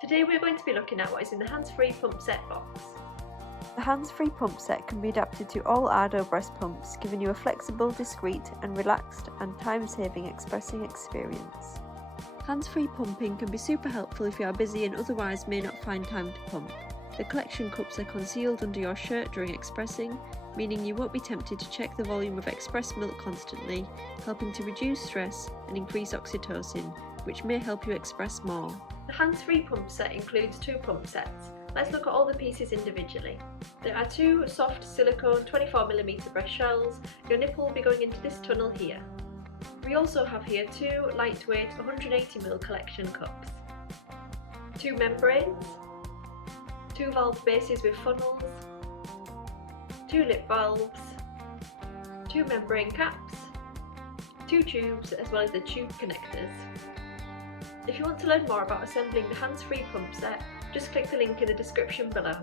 Today we're going to be looking at what is in the hands-free Pumpset box. The hands-free Pumpset can be adapted to all Ardo breast pumps, giving you a flexible, discreet and relaxed and time-saving expressing experience. Hands-free pumping can be super helpful if you are busy and otherwise may not find time to pump. The collection cups are concealed under your shirt during expressing, meaning you won't be tempted to check the volume of expressed milk constantly, helping to reduce stress and increase oxytocin, which may help you express more. The hands-free pump set includes 2 pump sets. Let's look at all the pieces individually. There are 2 soft silicone 24mm breast shells. Your nipple will be going into this tunnel here. We also have here 2 lightweight 180ml collection cups, 2 membranes, 2 valve bases with funnels, 2 lip valves, 2 membrane caps, 2 tubes as well as the tube connectors. If you want to learn more about assembling the hands-free pump set, just click the link in the description below.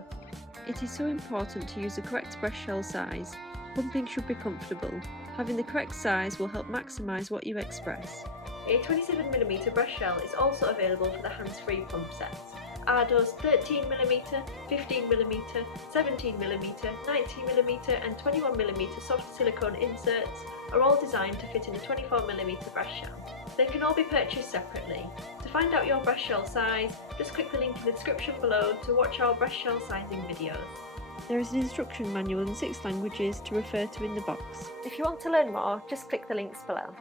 It is so important to use the correct breast shell size. Pumping should be comfortable. Having the correct size will help maximise what you express. A 27mm breast shell is also available for the hands-free pump sets. Ardo's 13mm, 15mm, 17mm, 90mm and 21mm soft silicone inserts are all designed to fit in a 24mm breast shell. They can all be purchased separately. To find out your breast shell size, just click the link in the description below to watch our breast shell sizing videos. There is an instruction manual in 6 languages to refer to in the box. If you want to learn more, just click the links below.